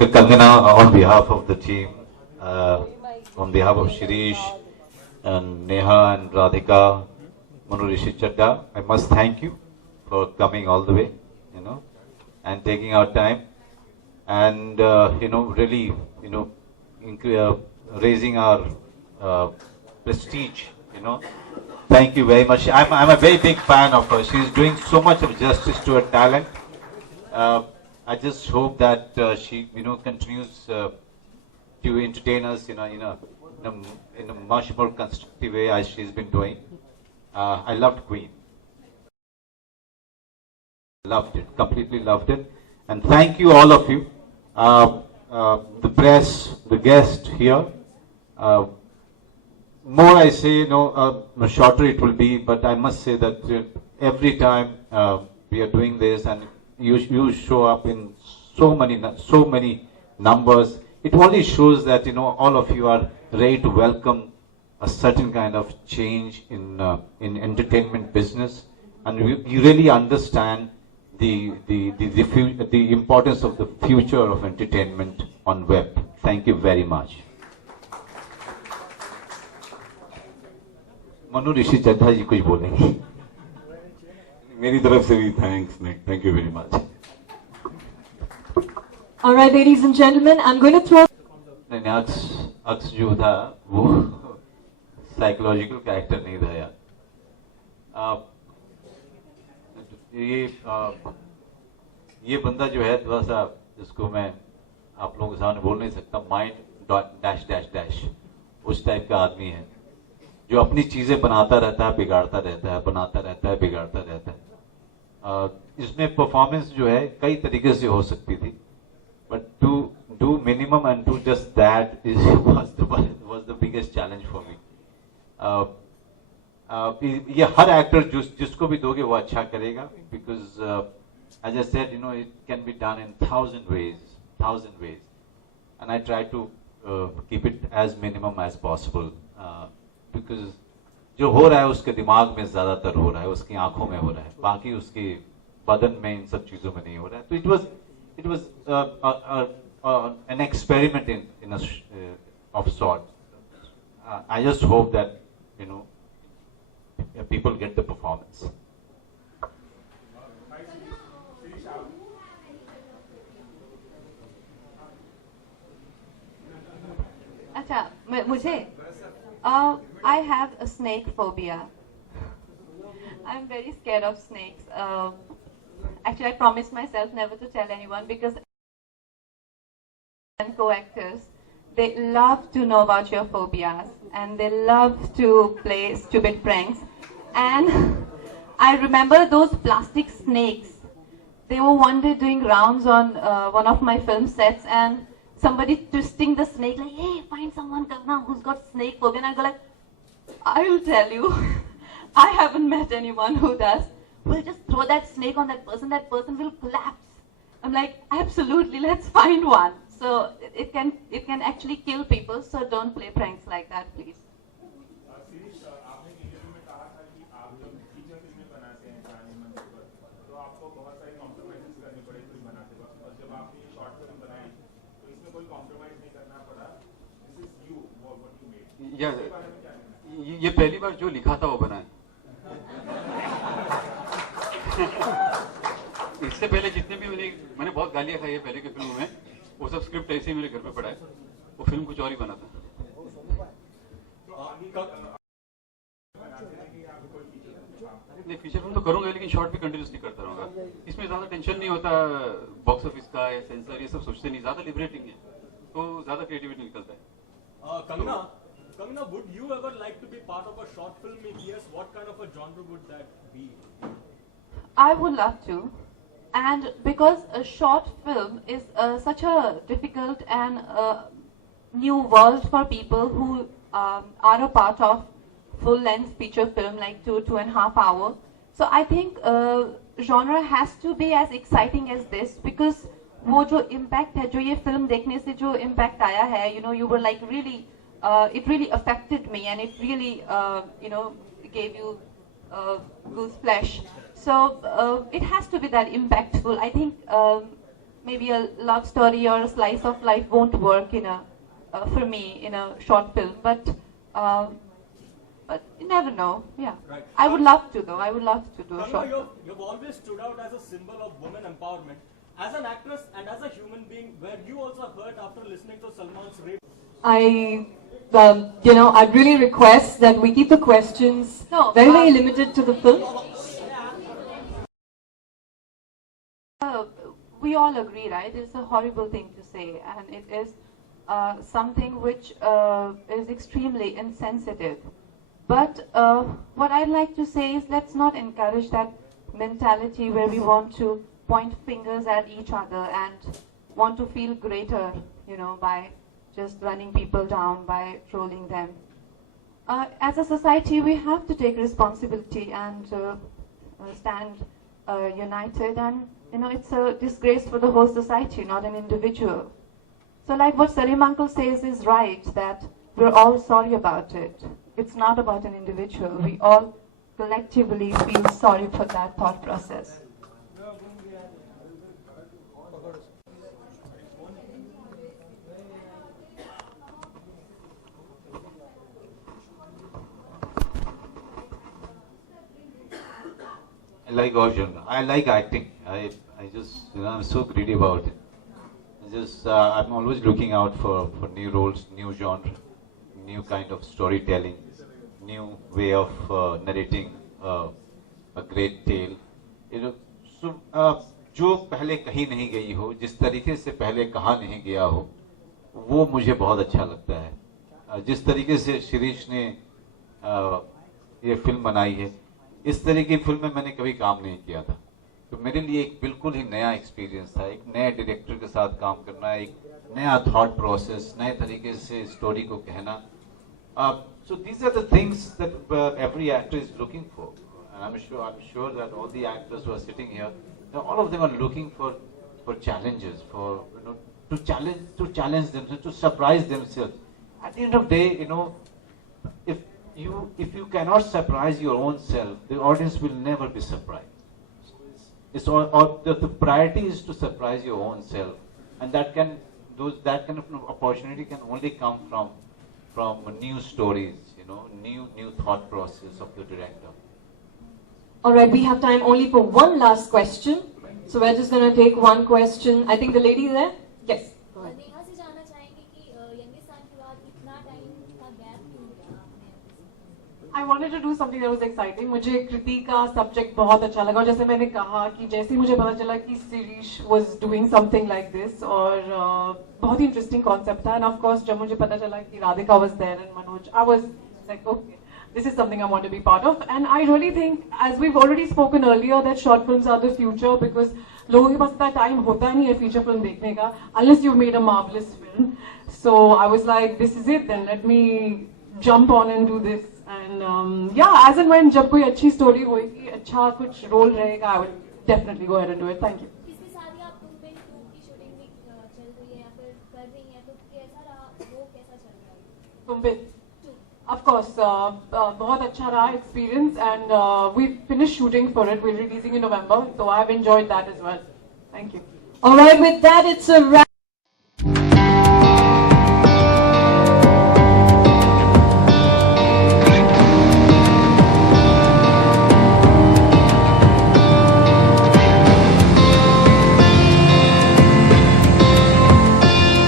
thank Kangana on behalf of the team, on behalf of Shirish and Neha and Radhika, Manu Rishi Chadda. I must thank you for coming all the way, and taking our time, and really, raising our prestige. Thank you very much. I'm a very big fan of her. She's doing so much of justice to her talent. I just hope that she, continues to entertain us in a much more constructive way as she's been doing. I loved Queen. Loved it, completely loved it. And thank you, all of you, the press, the guest here. More I say, shorter it will be, but I must say that every time we are doing this and you show up in so many numbers, it only shows that, all of you are ready to welcome a certain kind of change in entertainment business, and you really understand the importance of the future of entertainment on web. Thank you very much. Manu ऋषि चड्ढा जी कुछ बोलेंगे. मेरी तरफ से भी thanks Nick. Thank you very much. All right, ladies and gentlemen, I'm going to throw. नहीं, अक्स जो था वो साइकोलॉजिकल कैरेक्टर नहीं था यार. ये बंदा जो है थोड़ा सा, जिसको मैं आप लोगों के सामने बोल नहीं सकता, माइंड डैश डैश डैश उस टाइप का आदमी है, जो अपनी चीजें बनाता रहता है, बिगाड़ता रहता है, बनाता रहता है, बिगाड़ता रहता है. इसमें परफॉर्मेंस जो है कई तरीके से हो सकती थी, but to do minimum and to just that was the biggest challenge for me. ये हर एक्टर जिसको भी दोगे वो अच्छा करेगा, because as I said, it can be done in thousand ways, and I try to keep it as minimum as possible, because जो हो रहा है उसके दिमाग में ज्यादातर हो रहा है, उसकी आंखों में हो रहा है, बाकी उसके बदन में इन सब चीजों में नहीं हो रहा है. तो it was an experiment in of sorts. I just hope that people get the performance. अच्छा, मुझे I have a snake phobia. I'm very scared of snakes. Actually, I promised myself never to tell anyone, because co-actors, they love to know about your phobias and they love to play stupid pranks. And I remember those plastic snakes. They were one day doing rounds on one of my film sets, and somebody twisting the snake like, hey, find someone who's got snake phobia. And I go like, I will tell you, I haven't met anyone who does. We'll just throw that snake on that person will collapse. I'm like, absolutely, let's find one. So it can actually kill people, so don't play pranks like that, please. Shirish, आपने interview में कहा था कि आप जब feature फिल्में बनाते हैं गाने मंच पर, तो आपको बहुत सारी कॉम्प्रोमाइजेस करनी पड़े फिल्म बनाते वक्त, और जब आपने ये शॉर्ट फिल्म बनाई तो इसमें कोई कॉम्प्रोमाइज नहीं करना पड़ा. This is you what you made. ये पहली बार जो लिखा था वो बनाया. इससे पहले जितने भी मैंने बहुत गालियां खाई है पहले की फिल्मों में, वो सब स्क्रिप्ट ऐसे ही मेरे घर पे पड़ा है. वो फिल्म कुछ और ही बना था. नहीं, फीचर फिल्म तो करूंगा, लेकिन शॉर्ट भी कंटिन्यूसली करता रहूंगा. इसमें ज्यादा टेंशन नहीं होता बॉक्स ऑफिस का या सेंसर, ये सब सोचते नहीं, ज्यादा लिबरेटिंग है, तो ज्यादा क्रिएटिविटी निकलता है. Kangana, would you ever like to be part of a short film? If yes, what kind of a genre would that be? I would love to. And because a short film is such a difficult and new world for people who are a part of full-length feature film, like 2.5 hours. So I think genre has to be as exciting as this, because वो जो impact है, जो ये film देखने से जो impact आया है, you were like really, it really affected me, and it really, gave you goose flesh. So it has to be that impactful. I think maybe a love story or a slice of life won't work in a for me in a short film, but you never know. Yeah, Right. I would love to though. I would love to do a Tanma, short film. you've always stood out as a symbol of women empowerment. As an actress and as a human being, were you also hurt after listening to Salman's rape? I'd really request that we keep the questions No, very limited to the film. We all agree, right? It's a horrible thing to say, and it is something which is extremely insensitive. But what I'd like to say is, let's not encourage that mentality where we want to point fingers at each other and want to feel greater, by just running people down, by trolling them. As a society, we have to take responsibility and stand united, and it's a disgrace for the whole society, not an individual. So like what Salim uncle says is right, that we're all sorry about it. It's not about an individual. We all collectively feel sorry for that thought process. I like all genre. I like acting. I just, I'm so greedy about it. I'm always looking out for new roles, new genre, new kind of storytelling, new way of narrating a great tale. जो पहले कही नहीं गई हो, जिस तरीके से पहले कहा नहीं गया हो, वो मुझे बहुत अच्छा लगता है. जिस तरीके से शिरीष ने ये फिल्म बनाई है, इस तरह की फिल्म में मैंने कभी काम नहीं किया था, तो मेरे लिए एक बिल्कुल ही नया एक्सपीरियंस था. एक नए डायरेक्टर के साथ काम करना, एक नया थॉट प्रोसेस, नए तरीके से स्टोरी को कहना. So these are the things that every actor is looking for, and I'm sure that all the actors who are sitting here, all of them are looking for challenges, to challenge themselves, to surprise themselves. At the end of the day, if you cannot surprise your own self, the audience will never be surprised. The priority is to surprise your own self, and that kind of opportunity can only come from new stories, new thought process of the director. All right, we have time only for one last question. So we're just going to take one question. I think the lady there? Yes. Go ahead. Neha से जानना चाहेंगे कि यंगिस्तान के बाद इतना time का gap क्यों लिया आपने? I wanted to do something that was exciting. मुझे कृति का सब्जेक्ट बहुत अच्छा लगा, और जैसे मैंने कहा कि जैसे मुझे पता चला कि Shirish was doing something like this, और बहुत ही इंटरेस्टिंग कॉन्सेप्ट था. And of course जब मुझे पता चला कि Radhika was there and Manoj, I was like, okay, this is something I want to be part of. And I really think, as we've already spoken earlier, that short films are the future, because लोगों के पास इतना time होता नहीं है feature film देखने का, unless you've made a marvelous film. So I was like, this is it, then let me jump on and do this. And yeah, as and when जब कोई अच्छी स्टोरी होगी, अच्छा कुछ रोल रहेगा, I will definitely go ahead and do it. Thank you. इसके साथ ही आप तुम पे 2 की शूटिंग भी चल रही है या फिर कर रही हैं, तो कैसा रहा, वो कैसा चल रहा है? तुम पे Of course, बहुत अच्छा रहा experience, and we finished shooting for it. We're releasing in November, so I've enjoyed that as well. Thank you. All right, with that, it's a wrap.